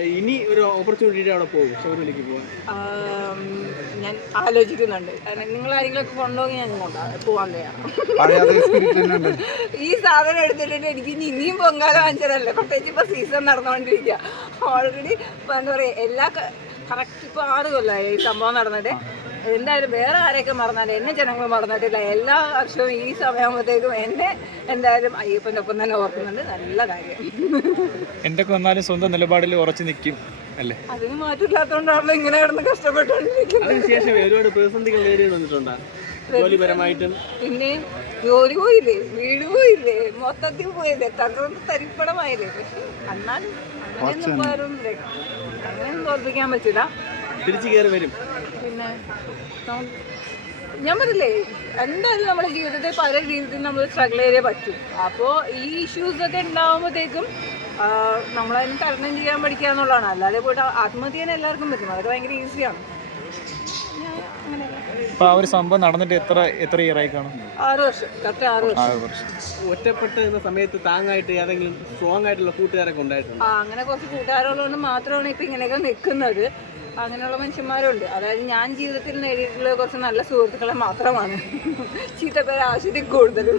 ഇനി ഒരു ഓപ്പർച്യൂണിറ്റി അവിടെ പോകും ഷോറൂമിലേക്ക് പോകാൻ. ഞാൻ ആലോചിക്കുന്നുണ്ട്. നിങ്ങൾ ആരെങ്കിലും ഒക്കെ കൊണ്ടുപോയി ഞാൻ കൊണ്ടാ- പോവാൻ തയ്യാറാണ്. ഈ സാധനം എടുത്തിട്ട് എനിക്ക് ഇനി ഇനിയും പൊങ്കാല വാങ്ങിച്ചതല്ലേ. പ്രത്യേകിച്ച് ഇപ്പൊ സീസൺ നടന്നുകൊണ്ടിരിക്കുക. ഓൾറെഡി എന്താ പറയാ എല്ലാ കറക്റ്റ് ഇപ്പൊ ആറ് കൊല്ലമായി ഈ സംഭവം നടന്നിട്ട്. എന്തായാലും വേറെ ആരെയൊക്കെ മറന്നാലും എന്നെ ജനങ്ങൾ മറന്നിട്ടില്ല. എല്ലാ വർഷവും ഈ സമയമാകുമ്പോഴത്തേക്കും എന്നെ എന്തായാലും അയ്യപ്പന്റെ ഒപ്പം തന്നെ ഓർക്കുന്നുണ്ട്. നല്ല കാര്യം. എന്തൊക്കെ വന്നാലും സ്വന്തം നിലപാടിൽ ഉറച്ചു നിൽക്കും അല്ലേ? അതിന് മാറ്റില്ലാത്തതുകൊണ്ടാണല്ലോ ഇങ്ങനെ കിടന്ന് കഷ്ടപ്പെട്ടുകൊണ്ടിരിക്കുന്നത്. ഒരുപാട് പ്രതിസന്ധികൾ നേരിട്ട് വന്നിട്ടുണ്ടോ? ജോലിപരമായിട്ടും? പിന്നെ ജോലി പോയില്ലേ വീട് പോയില്ലേ മൊത്തത്തിൽ പോയില്ലേ തകർന്ന് തരിപ്പണമായില്ലേ. പക്ഷെ എന്നാലും അങ്ങനെയൊന്നും പോയാലും അങ്ങനെയൊന്നും തോൽപ്പിക്കാൻ പറ്റില്ല. തിരിച്ചു കയറി വരും. പിന്നെ ഞാൻ പറഞ്ഞില്ലേ എന്തായാലും നമ്മുടെ ജീവിതത്തിൽ പല രീതിയിൽ നമ്മൾ സ്ട്രഗിൾ ചെയ്തേ പറ്റും. അപ്പോൾ ഈ ഇഷ്യൂസ് ഒക്കെ ഉണ്ടാകുമ്പോഴത്തേക്കും നമ്മളതിന് തരണം ചെയ്യാൻ പഠിക്കുക എന്നുള്ളതാണ്. അല്ലാതെ പോയിട്ട് ആത്മഹത്യ എല്ലാവർക്കും പറ്റും. അതൊക്കെ ഭയങ്കര ഈസിയാണ് അപ്പൊ ആ ഒരു സംഭവം നടന്നിട്ട് എത്ര എത്ര ഇയർ ആയി കാണും? ആറ് വർഷം. കറക്റ്റ് ആറ് വർഷം. ആറ് വർഷം. ഒറ്റപ്പെട്ട് നിന്ന സമയത്ത് താങ്ങായിട്ട് ഏതെങ്കിലും സ്ട്രോങ് ആയിട്ടുള്ള കൂട്ടുകാരൊക്കെ ഉണ്ടായിട്ടുണ്ട്? ആ അങ്ങനെ കുറച്ച് കൂട്ടുകാരുള്ളതുകൊണ്ട് മാത്രമാണ് ഇപ്പം ഇങ്ങനെയൊക്കെ നിൽക്കുന്നത്. അങ്ങനെയുള്ള മനുഷ്യന്മാരുണ്ട്. അതായത് ഞാൻ ജീവിതത്തിൽ നേടിയിട്ടുള്ള കുറച്ച് നല്ല സുഹൃത്തുക്കളെ മാത്രമാണ്. ചീത്തപ്പേര് ആവശ്യത്തിൽ കൂടുതലും.